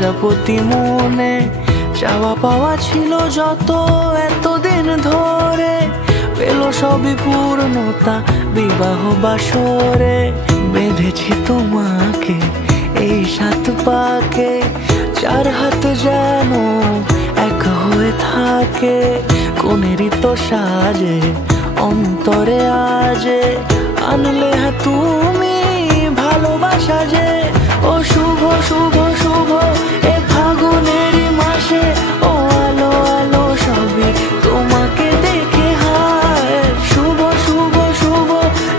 প্রজাপতি মনে চাওয়া পাওয়া ছিল যত এতদিন ধরে, পেল সবই পূর্ণতা বিবাহ বাসরে। বেঁধেছি তোমাকে এই 7 পাকে, 4 হাত যেন এক হয়ে থাকে। কোনেরই তো সাজে অন্তরে আজে, আনলে হ্যাঁ তুমি ভালোবাসা যে। ও শুভ শুভ শুভ এ ফাগুনেরই মাসে, ও আলো আলো সবই তোমাকে দেখে হায়। শুভ শুভ শুভ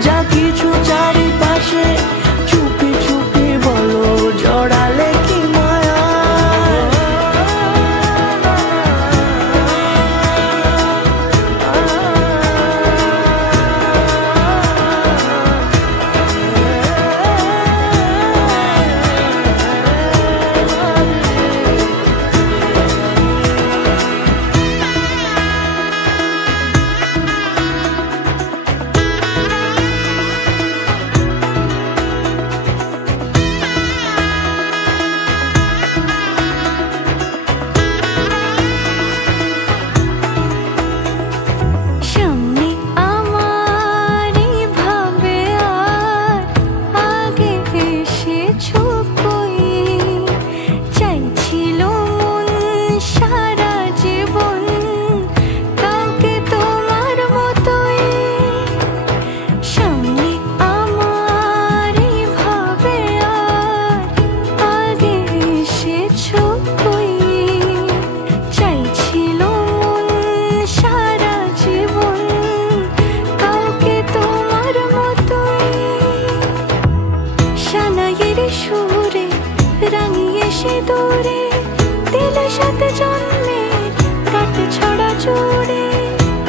যা কিছু চারিপাশে, চুপি চুপি বলো জড়ালে কি মায়া।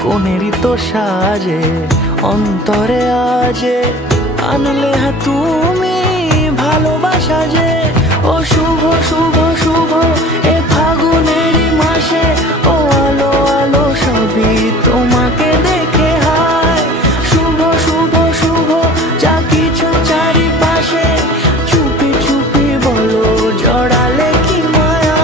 কোনেরই তো সাজে অন্তরে আজে, আনলে হ্যাঁ তুমি ভালোবাসা যে। ও শুভ শুভ শুভ এ ফাগুনেরই মাসে, ও আলো আলো সবই তোমাকে দেখে হায়। শুভ শুভ শুভ যা কিছু চারিপাশে, চুপি চুপি বলো জড়ালে কি মায়া।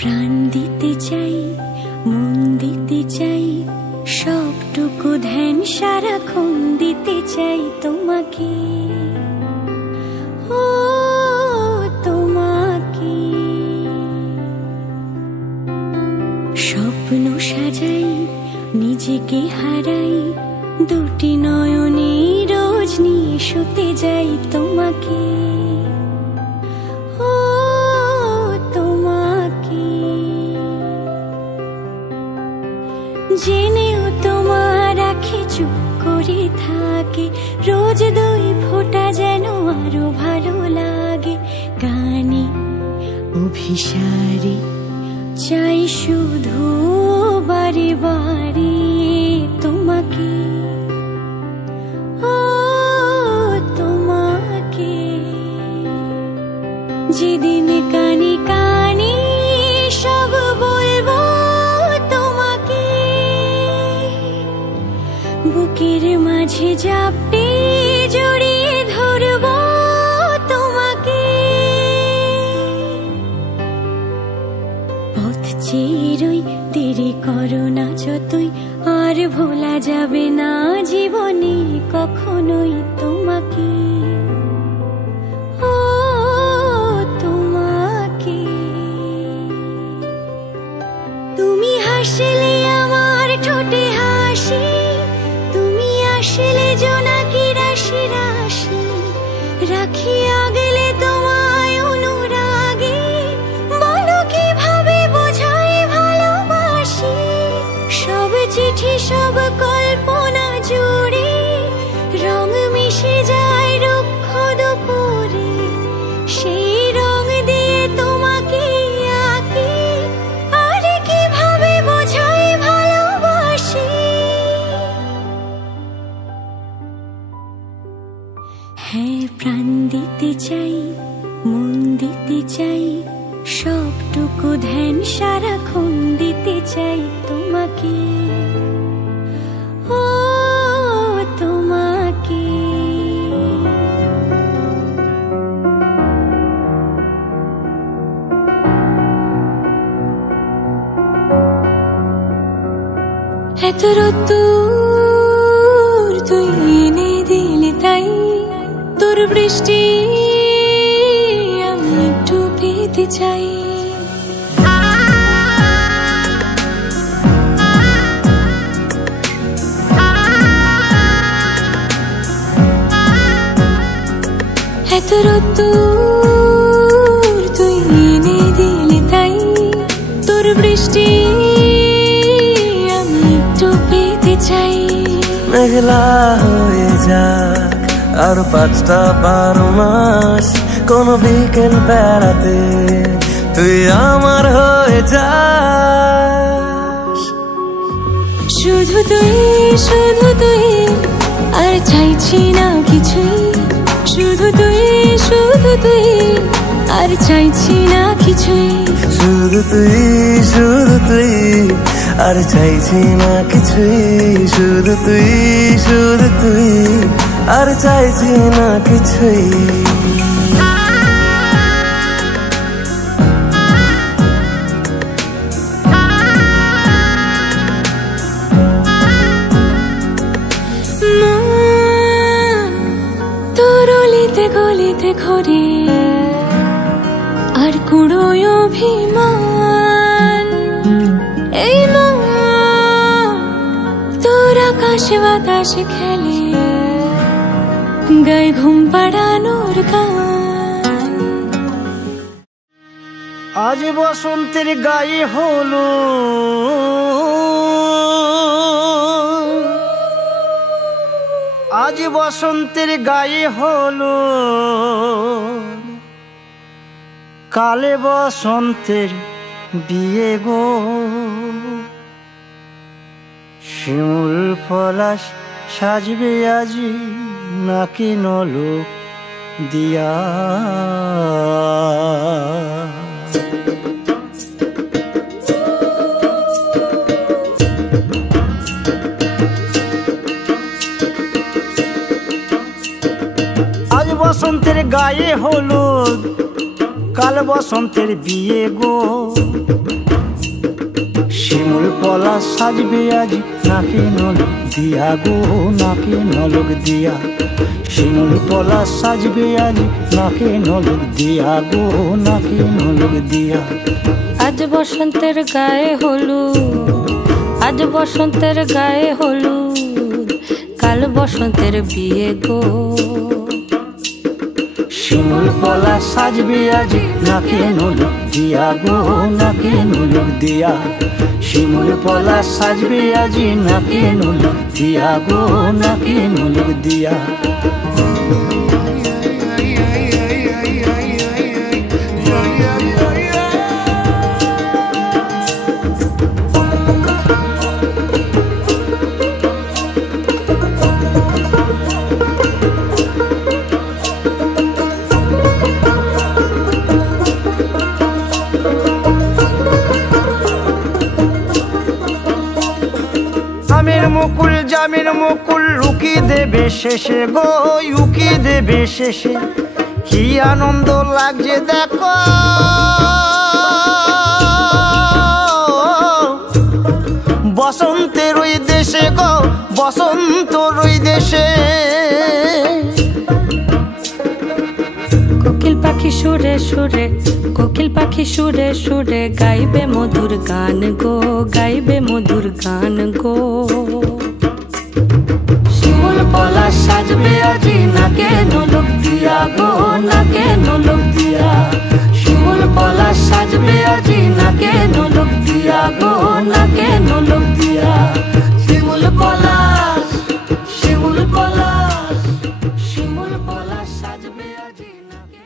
প্রাণ দিতে চাই, মন দিতে চাই, সবটুকু ধ্যান সারাক্ষণ দিতে চাই তোমাকে। ও তোমাকে স্বপ্ন সাজাই, নিজেকে হারাই, দুটি নয়নে রোজ নিয়ে শুতে যাই তোমাকে। জেনেও তোমার আঁখি চুপ করে থাকে, রোজ 2 ফোঁটা যেন আরো ভালো লাগে। গানে অভিসারে চাই শুধু বারে বারে তোমাকে। ও তোমাকে যেদিন কানে কানে সব বলবো তোমাকে, বুকের মাঝে জাপটে জড়িয়ে ধরবো তোমাকে। পথ চিরই দেরি করো না যতই, আর ভোলা যাবে না জীবনে কখনোই তোমাকে। ও তোমাকে, তুমি হাসলে আমার ঠোঁটে হাসি, তুমি আসলে জোনাকি রাশি রাশি, রাখি আগলে তোমায় অনুরাগে, বলো কিভাবে বোঝাই ভালোবাসি। সব চিঠি সব কল্পনা জুড়ে রং মিশে যায় রুক্ষ দুপুরে, সেই রং দিয়ে তোমাকে আঁকি, আর কিভাবে বোঝাই ভালোবাসি। হ্যাঁ, প্রাণ দিতে চাই, মন দিতে চাই, সবটুকু ধ্যান সারাক্ষণ দিতে চাই তোমাকে। ও তোমাকে, এত রোদ্দুর তুই এনে দিলে তাই, তোর বৃষ্টি আমি একটু পেতে চাই। এত রোদ্দুর তুই এনে দিলে তাই, তোর বৃষ্টি আমি একটু পেতে চাই। মেঘলা হয়ে যাক আর 5টা 12 মাস, কোন বিকেল বেড়াতে তুই আমার হয়ে যাস। শুধু তুই, শুধু তুই, আর চাইছি না কিছুই। শুধু তুই, শুধু তুই, আর চাইছি না কিছুই। শুধু তুই, শুধু তুই, আর চাইছি না কিছুই। শুধু তুই, শুধু তুই, আর চাইছি না কিছুই। তোর অলিতে গলিতে ঘরে আর কুড়োয় অভিমান, এই মন তোর আকাশে বাতাসে খেলে, গায়ে ঘুম পাড়ানোর গান। আজ বসন্তের গায়ে হলো, আজ বসন্তের গায়ে হলো, কালে বসন্তের বিয়ে গো। শিমুল পলাশ সাজবে আজি নাকি নলক দিয়া। আজ বসন্তের গায়ে হলুদ, কাল বসন্তের বিয়ে গো। শিমুল পলাশ সাজবে আজি নাকি নলক দিয়া গো, নাকি নলক দিয়া। শিমুল পলাশ সাজবে আজি নাকি নলক দিয়া গো, নাকি নলক দিয়া। আজ বসন্তের গায়ে হলুদ, আজ বসন্তের গায়ে হলুদ, কাল বসন্তের বিয়ে গো। শিমুল পলাশ সাজবে আজি নাকি নলক দিয়া গো, নাকি নলক দিয়া। শিমুল পলাশ সাজবে আজি নাকি নলক দিয়া গো, নাকি নলক দিয়া। আমের মুকুল জামের মুকুল উকি দেবে শেষে গো উকি দেবে শেষে কি আনন্দ লাগছে দেখো বসন্তের ওই দেশে গো বসন্তর ওই দেশে কোকিল পাখি সুরে সুরে কোকিল পাখি সুরে সুরে গাইবে মধুর গান গো গাইবে মধুর গান গো শিমুল পলাশ সাজবে আজি নাকে নোলক দিয়া গো নাকে নোলক দিয়া শিমুল পলাশ সাজবে আজি নাকে নোলক দিয়া গো নাকে নোলক দিয়া শিমুল পলাশ শিমুল পলাশ শিমুল পলাশ সাজবে আজি নাকে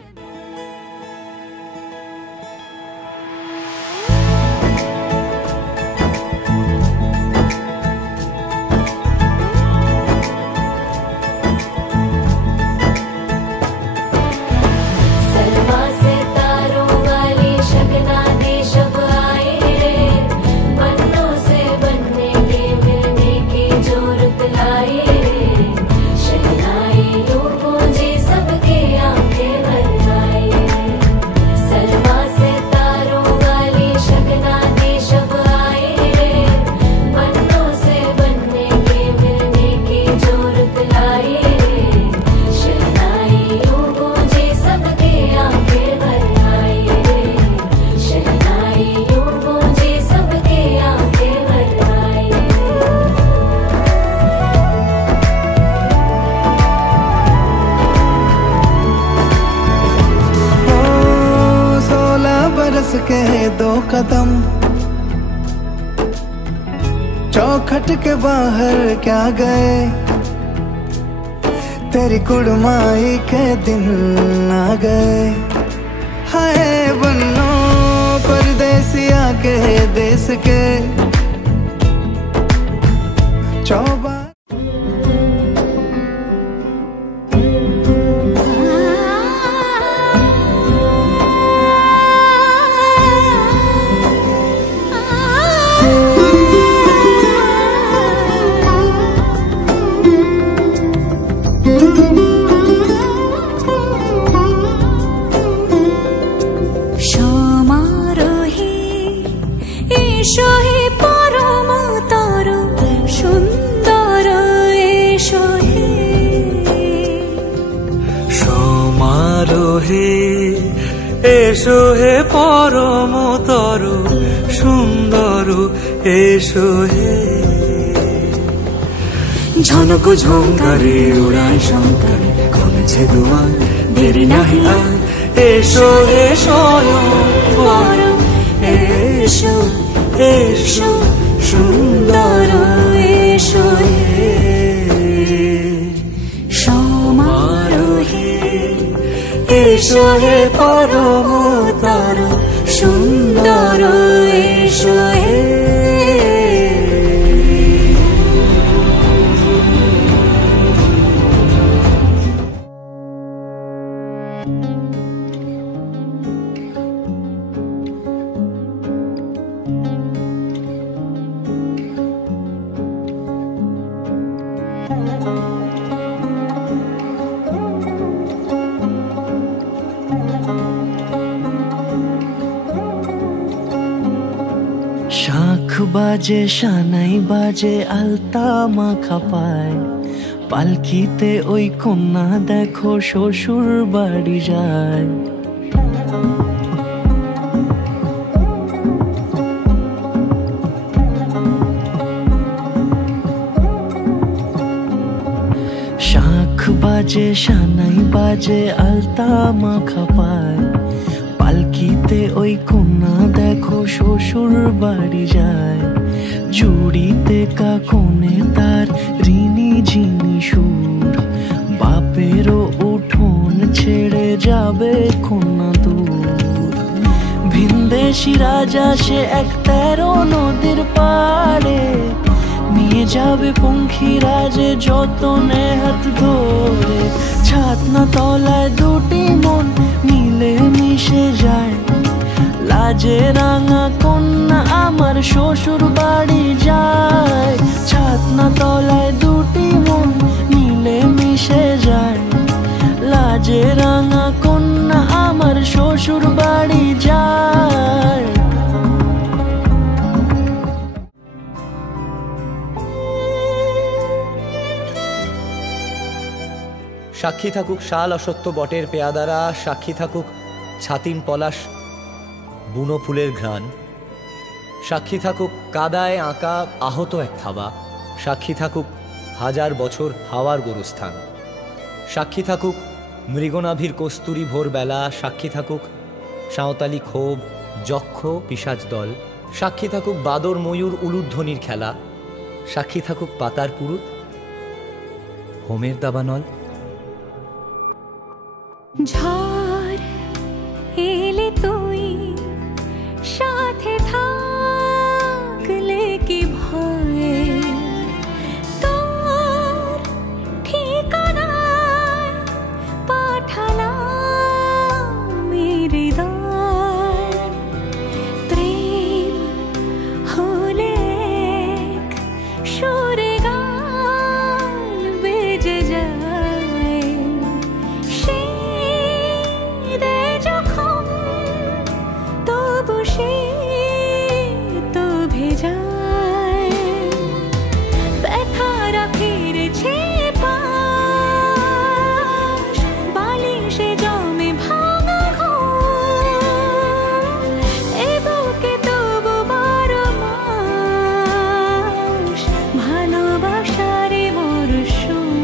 के दो कदम चौखट के बाहर क्या गए तेरी कुड़माई के दिन आ गए हाय बन्नो परदेसिया के देश के चौबा এসো হে পরম তরু সুন্দর এসো হে ঝনক ঝঙ্কারে উড়ায় শঙ্কার কমেছে দুয়ার দেরি নাহি আর এসো হে স্বয়ং পরম এসো এসো সুন্দর এসো হে সমারোহে এসো হে পরম তরু সুন্দর এসো হে শাখ বাজে শানাই বাজে আলতা মাখা পায় পালকিতে ওই কন্যা দেখো শ্বশুর বাড়ি যায় শাখ বাজে শানাই বাজে আলতা মাখা পায় পালকিতে ওই কন্যা দেখো শ্বশুর বাড়ি যায় জুড়িতে কাকনে তার ঋণী ঝিনি সুর বাপেরও উঠোন ছেড়ে যাবে কন্যা দূর ভিনদেশি রাজা সে এক 13 নদীর পাড়ে নিয়ে যাবে পঙ্খিরাজে যতনে হাত ধরে ছাতনা তলায় দুটি মন মিলে মিশে যায় লাজে রাঙা কন্যা আমার শ্বশুর বাড়ি যায় ছাতনা তলায় দুটি মন মিলে মিশে যায়। লাজে রাঙা কন্যা আমার শ্বশুর বাড়ি যায়। সাক্ষী থাকুক শাল অসত্য বটের পেয়াদারা, সাক্ষী থাকুক ছাতিম পলাশ বুনো ফুলের ঘ্রাণ, সাক্ষী থাকুক কাদায় আঁকা আহত এক থাবা, সাক্ষী থাকুক হাজার বছর হাওয়ার গোরস্থান, সাক্ষী থাকুক মৃগনাভির কস্তুরী ভোরবেলা, সাক্ষী থাকুক সাঁওতালি ক্ষোভ যক্ষ পিশাচ দল, সাক্ষী থাকুক বাদর ময়ূর উলুধ্বনির খেলা, সাক্ষী থাকুক পাতার পুরুত হোমের দাবানল। ঝড় এলে তুই সাথে থাকলে কি ভয়, তোর ঠিকানায় পাঠালাম হৃদয়। প্রেম হলে সুরে গান বেজে যায়, তবু সে তো ভেজায়। ব্যথারা ফিরেছে পাশ, বালিশে জমে ভাঙা ঘর, এ বুকে তবু 12 মাস ভালোবাসারে মরশুম,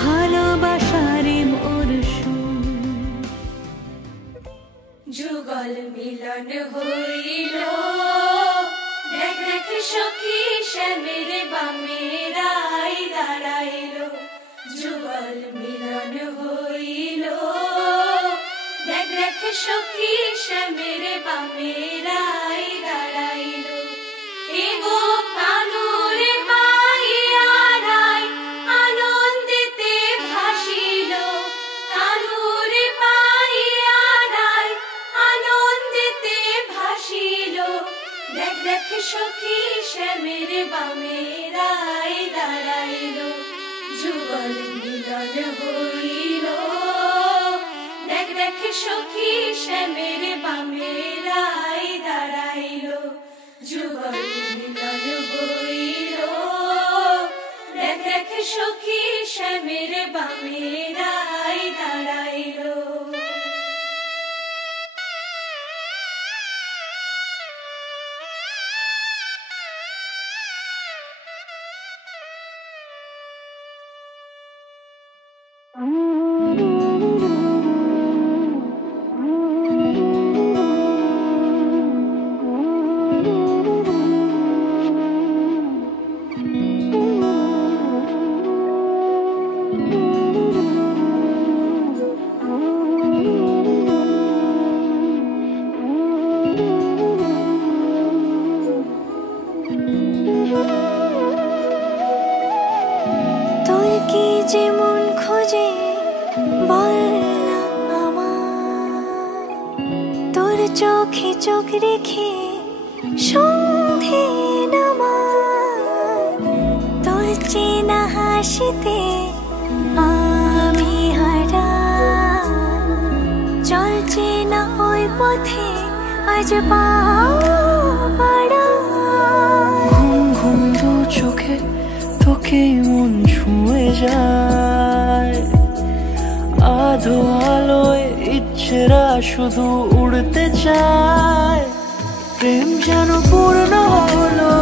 ভালোবাসারে মরশুম। যুগল মিলন হইল, দেখ দেখ সখী শ্যামের বামে রাই দাঁড়াইল। যুগল মিলন হইল, দেখ দেখ সখী শ্যামের বামে রাই দাঁড়াইল। এগো কানুরে পাইয়া রাই আনন্দিতে ভাসিল, কানুরে পাইয়া রাই আনন্দিতে ভাসিল। দেখ দেখ সখী শ্যামের বামে রাই দাঁড়াইল। যুগল মিলন হইল, দেখ দেখ সখী শ্যামের বামে রাই দাঁড়াইল। যুগল মিলন হইল, দেখ দেখ সখী শ্যামের বামে রাই দাঁড়াইল। তোর কি যেমন খোঁজে বললাম আমার, তোর চোখে চোখ রেখে সন্ধে নামায়, তোর চেনা হাসিতে আমি হারাই। চল চেনা ওই পথে আজ পা বাড়াই। ঘুম ঘুম দু চোখে তোকে মন ছুঁয়ে যায়। আধো আলোয় ইচ্ছেরা শুধু উড়তে চায়। প্রেম যেন পূর্ণ হলো